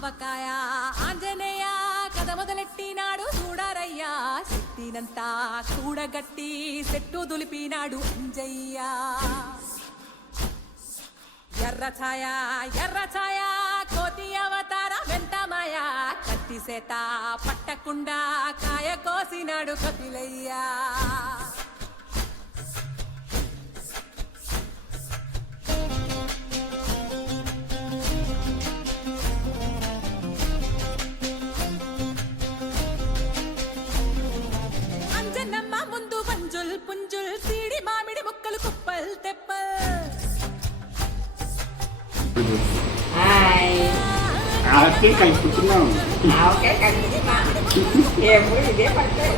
ఆవకాయ ఆంజనేయ కథ మొదలెట్టినాడు చూడారయ్యా శక్తినంతా కూడగట్టి చెట్టు దులిపినాడు అంజయ్య ఎర్ర ఛాయ కోతి అవతార వెంటమాయ కత్తి సేత పట్టకుండా కాయ కోసినాడు కపిలయ్యా అంజనమ్మ ముందు వంజుల్ పుంజుల్ సీడి మామిడి ముక్కలు కుప్పల్ తెప్పల్ ఆవకాయ కలుపుతున్నాం. ఆవకాయ కలుపుతున్నా ఎప్పుడు ఇదే పడతాయి.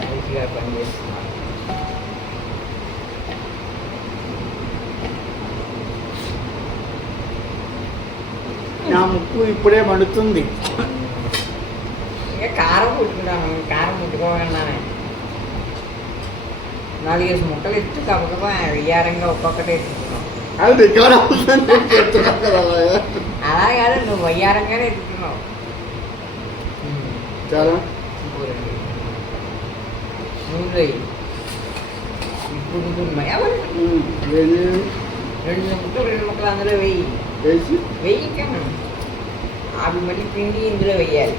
మంచిగా పనిచేస్తున్నా. నా ముక్కు ఇప్పుడే మండుతుంది. ఇంకా కారం పుట్టుకున్నాను. కారం పుట్టుకోవాలన్నాను. 4 ముక్కలు ఎత్తు గబగబా వెయ్యారంగా ఒక్కొక్కటి ఎత్తుకున్నావు. అది అలా కాదు, నువ్వు వయ్యారంగానే ఎత్తుకున్నావు. చాలా నూనె ఇప్పుడు 2 ముక్కలు అందులో వెయ్యి కన్నా అవి మళ్ళీ పిండి ఇందులో వెయ్యాలి.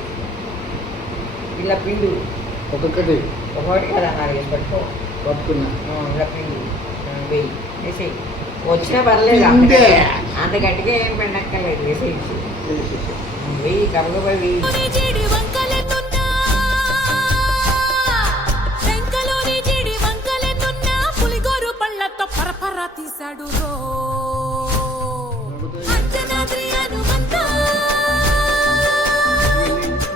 ఇలా పిండి ఒక్కొక్కటి కదా 4 పట్టుకో పట్టుకున్నా. ఇలా పిండి వెయ్యి వేసేయి. వచ్చినా పర్లేదు, అంత గట్టిగా ఏం పండక్కర్లేదు. వేసేయి వెయ్యి గబగబా వెయ్యి. తీసాడు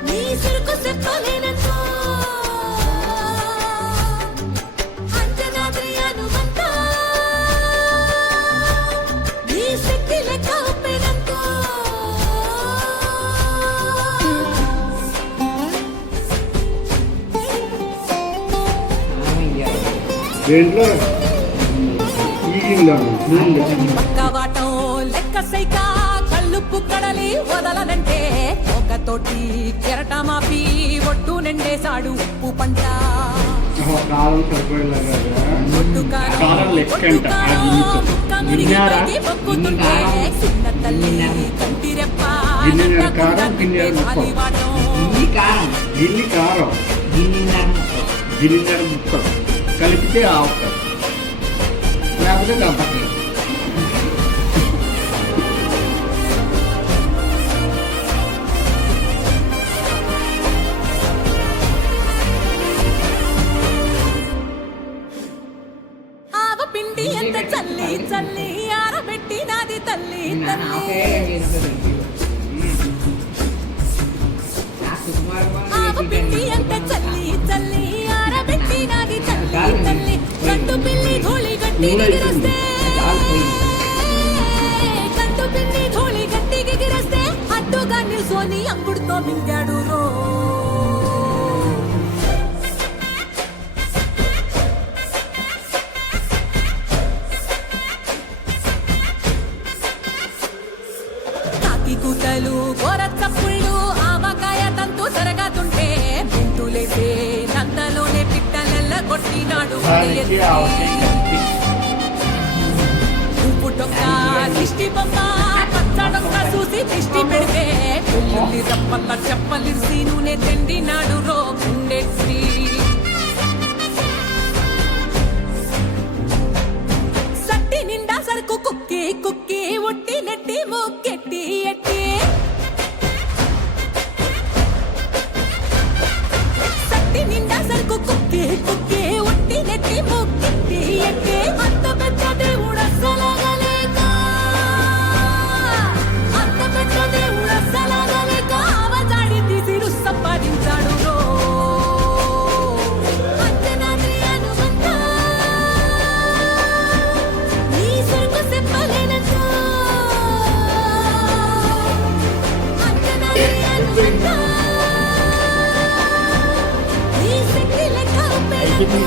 నీ సిరుకు చెప్పలేనంతో అంజనాద్రి అనుమంతా నీ శక్తి లెక్క ఒప్పెనంతో దేంట్లో పక్కవాటం లెక్క సైక కళ్ళుప్పు కడలి వదలనంటే ఒకతోటి కెరటమాపి ఒట్టు నిండేశాడు ఉప్పు పంట. చిన్న తల్లి కంటిరెప్ప గిన్నె కారం గిన్నె ముక్కలు కలిపితే ఆవకాయ, లేకపోతే గంపకాయ. ఆవ పిండి ఎంత చల్లి చల్లి ఆరబెట్టి నాది తల్లి తల్లి. ఆవ పిండి ఎంత చల్లి చల్లి ఆరబెట్టి నాది తల్లి తల్లి. కంటు పిల్లి ధూళి గట్టి గిరస్తే కంటు పిల్లి ధూళి గట్టి గిరస్తే అడ్డుగా నిల్సోని అంగుడుతో మింగాడు రో. కాకి కూతలు గోరచ్చప్పుళ్ళు ఆవకాయ తంతు జరగతుంటే మెంతులేసే నందలోనే పిట్టలెల్ల కొట్టినాడు. ఉప్పు టొక్క దిష్టి బొమ్మ పచ్చడొక్క చూసి దిష్టి పెడితే పుల్లి రప్పల్ల చెప్పలిసి నూనె తెండినాడు రో గుండెత్తి. సట్టి నిండా సరుకు కుక్కి కుక్కి ఒట్టి నెట్టి మొక్కెట్టి ఎట్టి సట్టి నిండా సరుకు కుక్కి కుక్కి ఒట్టి నెట్టి మొక్కెట్టి ఎట్టి. అంత పెద్ద దేవుడసలగలేక అంత పెద్ద దేవుడసలగలేక ఆవజాడి తీసి సంపాదించాడు రో. అంజనాద్రి అనుమంతా నీ సరుకు చెప్పలేనంతో అంజనాద్రి అనుమంతా నీ శక్తి లెక్క ఒప్పెనంతో